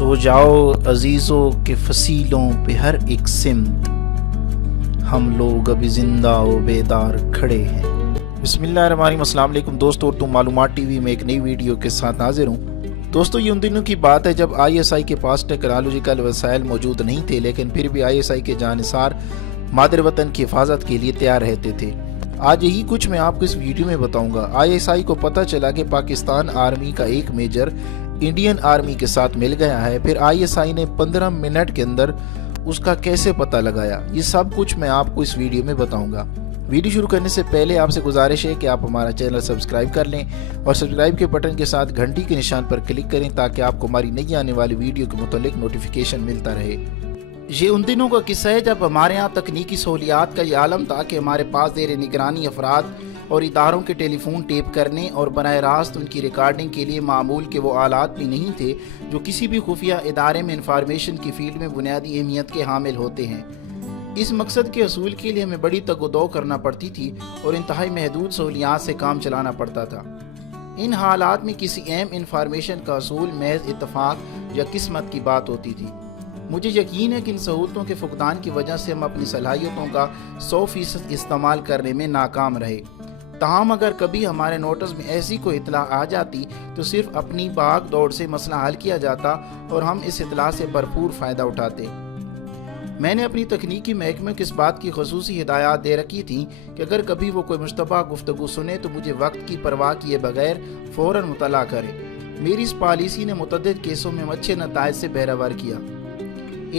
सो जाओ अजीज़ों के फसीलों पे हर एक सिमत, हम लोग अभी जिंदा व बेदार खड़े हैं। बिस्मिल्लाहिर्रहमानिर्रहीम। अस्सलाम वालेकुम दोस्तों, तुम मालूमात टीवी में एक नई वीडियो के साथ हाजिर हूँ। दोस्तों, ये उन दिनों की बात है जब ISI के पास टेक्नोलॉजिकल वसाइल मौजूद नहीं थे, लेकिन फिर भी ISI के जानिसार मादर वतन की हिफाजत के लिए तैयार रहते थे। आज यही कुछ मैं आपको इस वीडियो में बताऊंगा। ISI को पता चला कि पाकिस्तान आर्मी का एक मेजर इंडियन आर्मी के साथ मिल गया है। फिर ISI ने 15 मिनट के अंदर उसका कैसे पता लगाया, ये सब कुछ मैं आपको इस वीडियो में बताऊंगा। वीडियो शुरू करने से पहले आपसे गुजारिश है कि आप हमारा चैनल सब्सक्राइब कर लें और सब्सक्राइब के बटन के साथ घंटी के निशान पर क्लिक करें ताकि आपको हमारी नई आने वाली वीडियो के मुतालिक नोटिफिकेशन मिलता रहे। ये उन दिनों का किस्सा है जब हमारे यहाँ तकनीकी सहूलियात का ये आलम था कि हमारे पास ज़ेर निगरानी अफराद और इदारों के टेलीफोन टेप करने और बराह रास्त उनकी रिकॉर्डिंग के लिए मामूल के वो आलात भी नहीं थे जो किसी भी खुफिया इदारे में इंफॉर्मेशन की फील्ड में बुनियादी अहमियत के हामिल होते हैं। इस मकसद के असूल के लिए हमें बड़ी तगोदो करना पड़ती थी और इंतहाई महदूद सहूलियात से काम चलाना पड़ता था। इन हालात में किसी अहम इंफॉर्मेशन का असूल महज इत्तफाक या किस्मत की बात होती थी। मुझे यकीन है कि इन सहूलतों के फुकदान की वजह से हम अपनी सलाहियतों का 100% इस्तेमाल करने में नाकाम रहे। ताहम अगर कभी हमारे नोटिस में ऐसी कोई इतला आ जाती तो सिर्फ अपनी भाग दौड़ से मसला हल किया जाता और हम इस इतला से भरपूर फ़ायदा उठाते। मैंने अपनी तकनीकी महकमे को इस बात की खसूसी हिदायत दे रखी थी कि अगर कभी वो कोई मुश्तबा गुफ्तगू सुने तो मुझे वक्त की परवाह किए बगैर फ़ौरन मुतला करे। मेरी इस पॉलिसी ने मुतअद्दिद केसों में अच्छे नताइज से बहरावर किया।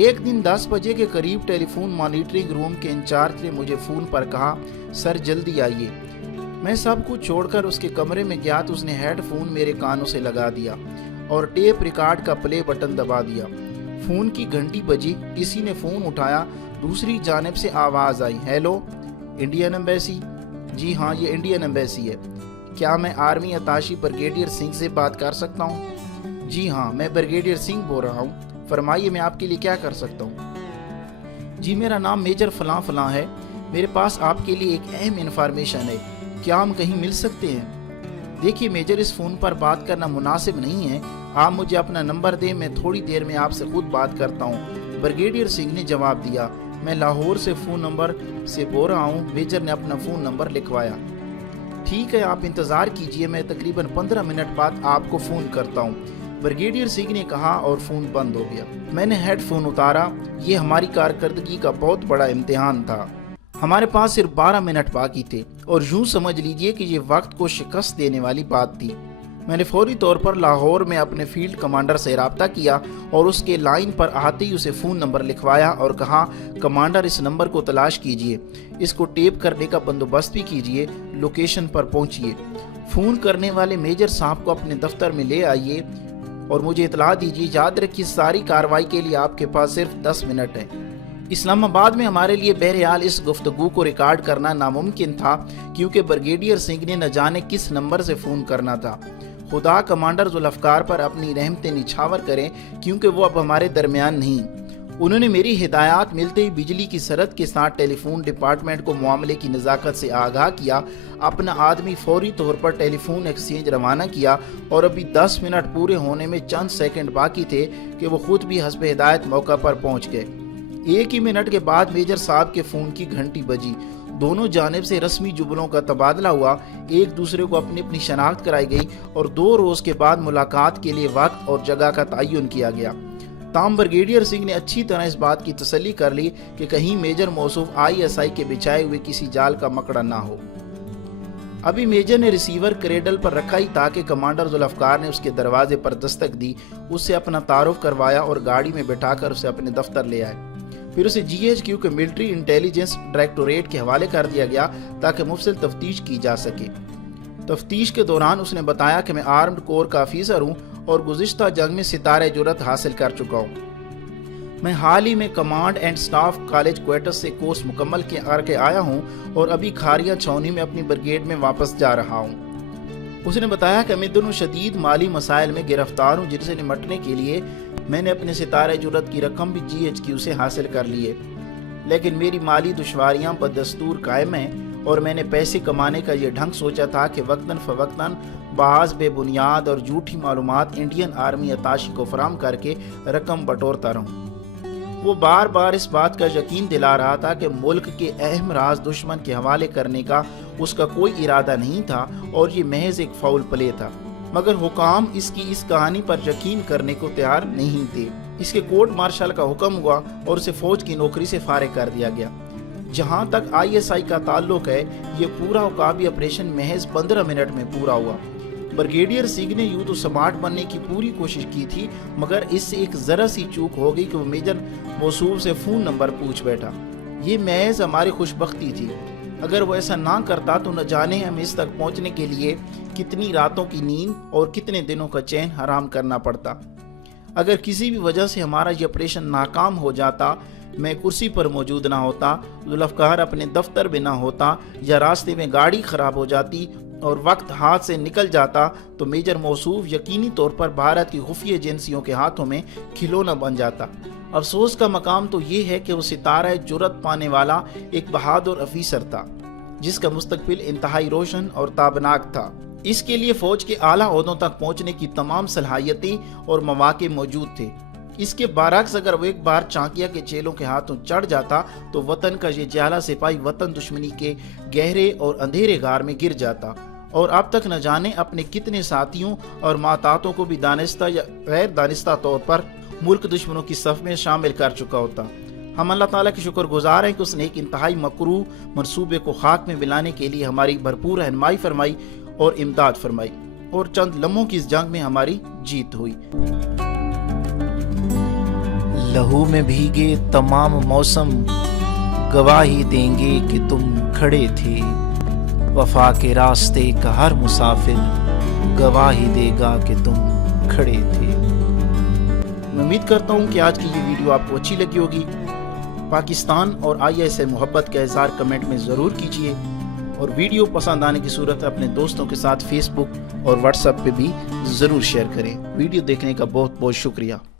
एक दिन 10 बजे के करीब टेलीफोन मॉनिटरिंग रूम के इंचार्ज ने मुझे फ़ोन पर कहा, सर जल्दी आइए। मैं सब कुछ छोड़कर उसके कमरे में गया तो उसने हेडफोन मेरे कानों से लगा दिया और टेप रिकॉर्ड का प्ले बटन दबा दिया। फ़ोन की घंटी बजी, किसी ने फ़ोन उठाया। दूसरी जानिब से आवाज़ आई, हेलो इंडियन एम्बेसी। जी हाँ, ये इंडियन एम्बेसी है। क्या मैं आर्मी अताशी ब्रिगेडियर सिंह से बात कर सकता हूँ? जी हाँ, मैं ब्रिगेडियर सिंह बोल रहा हूँ। फरमाइए, मैं आपके लिए क्या कर सकता हूँ? जी, मेरा नाम मेजर फ़लाँ फ़लाँ है। मेरे पास आपके लिए एक अहम इन्फॉर्मेशन है। क्या हम कहीं मिल सकते हैं? देखिए मेजर, इस फ़ोन पर बात करना मुनासिब नहीं है। आप मुझे अपना नंबर दें, मैं थोड़ी देर में आपसे खुद बात करता हूँ। ब्रिगेडियर सिंह ने जवाब दिया। मैं लाहौर से फ़ोन नंबर से बोल रहा हूँ। मेजर ने अपना फ़ोन नंबर लिखवाया। ठीक है, आप इंतज़ार कीजिए, मैं तकरीबन 15 मिनट बाद आपको फ़ोन करता हूँ, ब्रिगेडियर सिंह ने कहा और फ़ोन बंद हो गया। मैंने हेडफोन उतारा। ये हमारी कारकर्दगी का बहुत बड़ा इम्तिहान था। हमारे पास सिर्फ 12 मिनट बाकी थे और यूँ समझ लीजिए कि ये वक्त को शिकस्त देने वाली बात थी। मैंने फौरी तौर पर लाहौर में अपने फील्ड कमांडर से रब्ता किया और उसके लाइन पर आते ही उसे फ़ोन नंबर लिखवाया और कहा, कमांडर इस नंबर को तलाश कीजिए, इसको टेप करने का बंदोबस्त भी कीजिए, लोकेशन पर पहुँचिए, फ़ोन करने वाले मेजर साहब को अपने दफ्तर में ले आइए और मुझे इतला दीजिए। याद रखिए, सारी कार्रवाई के लिए आपके पास सिर्फ 10 मिनट है। इस्लामाबाद में हमारे लिए बहरहाल इस गुफ्तगू को रिकॉर्ड करना नामुमकिन था क्योंकि ब्रिगेडियर सिंह ने न जाने किस नंबर से फ़ोन करना था। खुदा कमांडर जुल्फ़कार पर अपनी रहमतें निछावर करें क्योंकि वो अब हमारे दरमियान नहीं। उन्होंने मेरी हिदायत मिलते ही बिजली की सरहद के साथ टेलीफोन डिपार्टमेंट को मामले की नज़ाकत से आगाह किया। अपना आदमी फौरी तौर पर टेलीफोन एक्सचेंज रवाना किया और अभी 10 मिनट पूरे होने में चंद सेकंड बाकी थे कि वो खुद भी हस्ब हिदायत मौका पर पहुंच गए। 1 ही मिनट के बाद मेजर साहब के फ़ोन की घंटी बजी। दोनों जानिब से रस्मी जुमलों का तबादला हुआ, एक दूसरे को अपनी अपनी शनाख्त कराई गई और 2 रोज़ के बाद मुलाकात के लिए वक्त और जगह का तयन किया गया। ताम ब्रिगेडियर सिंह ने अच्छी तरह इस बात की तसल्ली कर ली कि कहीं मेजर मौसूफ ISI के बिछाए हुए किसी जाल का मकड़ा ना हो। अभी मेजर ने रिसीवर क्रेडल पर रखा ही था कि कमांडर जुल्फ़कार ने उसके दरवाजे पर दस्तक दी, उससे अपना तारुफ करवाया और गाड़ी में बैठाकर उसे अपने दफ्तर ले आए। फिर उसे GHQ के मिलिट्री इंटेलिजेंस डायरेक्टोरेट के हवाले कर दिया गया ताकि मुफस्सिल तफ्तीश की जा सके। तफ्तीश के दौरान उसने बताया कि मैं आर्म्ड कोर का अफीसर हूँ और गुज़िश्ता जंग में सितारे जुर्रत हासिल कर चुका हूँ। मैं हाल ही में command and staff college quarters से कोर्स मुकम्मल करके आया हूँ और अभी खारिया छावनी में अपनी ब्रिगेड में वापस जा रहा हूँ। उसने बताया कि मैं दोनों शदीद माली मसाइल में गिरफ्तार हूँ जिनसे निपटने के लिए मैंने अपने सितारे जुर्रत की रकम भी GHQ से हासिल कर ली है, लेकिन मेरी माली दुश्वारियाँ बदस्तूर कायम हैं اور میں نے پیسے کمانے کا یہ ڈھنگ سوچا تھا کہ وقتاً فوقتاً بعض بے بنیاد اور جھوٹی معلومات انڈین آرمی اتاشی کو فراہم کر کے رقم بٹورتا رہوں۔ وہ بار بار اس بات کا یقین دلا رہا تھا کہ ملک کے اہم راز دشمن کے حوالے کرنے کا اس کا کوئی ارادہ نہیں تھا اور یہ محض ایک فاؤل پلے تھا، مگر حکام اس کی اس کہانی پر یقین کرنے کو تیار نہیں تھے۔ اس کے کورٹ مارشل کا حکم ہوا اور اسے فوج کی نوکری سے فارغ کر دیا گیا۔ جہاں تک ISI کا تعلق ہے، یہ پورا عقابی آپریشن محض 15 منٹ میں پورا ہوا۔ بریگیڈیئر سنگھ نے یوں تو سمارٹ بننے کی پوری کوشش کی تھی، مگر اس سے ایک ذرا سی چوک ہو گئی کہ وہ میجر موصوف سے فون نمبر پوچھ بیٹھا۔ یہ محض ہماری خوش بختی تھی۔ اگر وہ ایسا نہ کرتا تو نہ جانے ہم اس تک پہنچنے کے لیے کتنی راتوں کی نیند اور کتنے دنوں کا چین حرام کرنا پڑتا۔ اگر کسی بھی وجہ سے ہمارا یہ آپریشن ناکام ہو جاتا، میں کرسی پر موجود نہ ہوتا، ذوالفقار اپنے دفتر میں نہ ہوتا، یا راستے میں گاڑی خراب ہو جاتی اور وقت ہاتھ سے نکل جاتا، تو میجر موصوف یقینی طور پر بھارت کی خفیہ ایجنسیوں کے ہاتھوں میں کھلونا بن جاتا۔ افسوس کا مقام تو یہ ہے کہ وہ ستارہ جرأت پانے والا ایک بہادر افیسر تھا، جس کا مستقبل انتہائی روشن اور تابناک تھا۔ اس کے لیے فوج کے اعلیٰ عہدوں تک پہنچنے کی تمام صلاحیتیں اور مواقع موجود تھے۔ اس کے برعکس اگر وہ ایک بار چانکیا کے چیلوں کے ہاتھوں چڑھ جاتا تو وطن کا یہ جعلی سپاہی وطن دشمنی کے گہرے اور اندھیرے غار میں گر جاتا، اور اب تک نہ جانے اپنے کتنے ساتھیوں اور ماتحتوں کو بھی دانستہ یا غیر دانستہ طور پر ملک دشمنوں کی صف میں شامل کر چکا ہوتا۔ ہم اللہ تعالیٰ کی شکر گزار ہیں کہ اس نے ایک انتہائی مکروہ منصوبے کو خاک میں ملانے کے لیے ہماری بھرپور رہنمائی فرمائی اور امداد فرمائی، اور چند لمحوں کی اس جنگ میں ہماری جیت ہوئی۔ لہو میں بھیگے تمام موسم گواہی دیں گے کہ تم کھڑے تھے، وفا کے راستے کا ہر مسافر گواہی دے گا کہ تم کھڑے تھے۔ میں امید کرتا ہوں کہ آج کی یہ ویڈیو آپ کو اچھی لگی ہوگی۔ پاکستان اور ISI سے محبت کا اظہار کمنٹ میں ضرور کیجیے، اور ویڈیو پسند آنے کی صورت اپنے دوستوں کے ساتھ فیس بک اور واٹس ایپ پہ بھی ضرور شیئر کریں۔ ویڈیو دیکھنے کا بہت بہت شکریہ۔